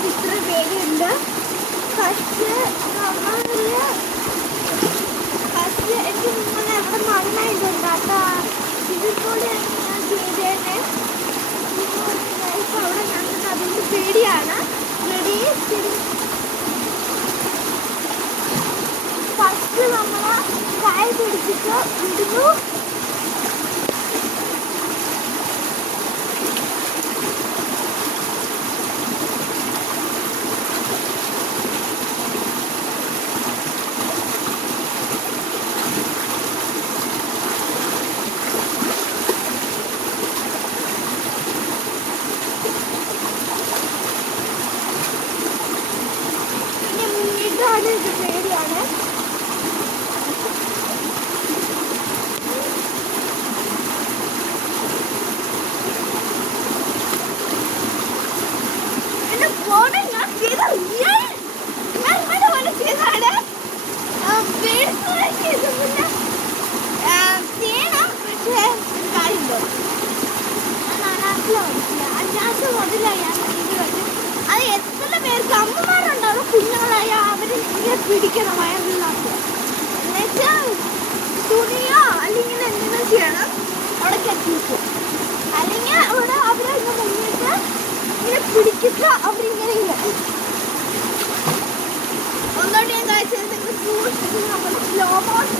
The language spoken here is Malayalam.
അത് ഇത്ര പേടിയുണ്ട്. ഫസ്റ്റ് എനിക്ക് നിങ്ങളെ അവിടെ നന്നായിട്ടുണ്ട് കേട്ടോ. ഇതിൽക്കൂടെ ഞാൻ ചെയ്തേനെ. ഇപ്പം അവിടെ ഞങ്ങൾക്ക് അതിൻ്റെ പേടിയാണ്. റെഡി? ഫസ്റ്റ് നമ്മൾ കൈ പിടിച്ചിട്ട് വിടുന്നു. ഇത് പേടിയാണ്. എന്റെ ഫോണിൽ ഞാൻ ചെയ്ത ചെയ്താണ്. ചെയ്യണം. പക്ഷേ കാര്യമുണ്ടോ, അഞ്ചാമത്തെ മുതലായി ഞാൻ അത് എത്ര പേർക്ക് അമ്മമാരുണ്ടാവും കുഞ്ഞുങ്ങളായ അവര് പിടിക്കണം വയറിനകത്ത്. എന്നുവെച്ചാൽ തുണിയോ അല്ലെങ്കിൽ എന്തെങ്കിലും ചെയ്യണം അവിടെ കെട്ടിക്കും. അല്ലെങ്കിൽ അവിടെ അവരെ ഇങ്ങനെ മുന്നിട്ട് ഇങ്ങനെ പിടിക്കുക. അവരിങ്ങനെ ഒന്നോട്ട് ഞാൻ കാഴ്ച നമ്മൾ സ്ലോ മോഷൻ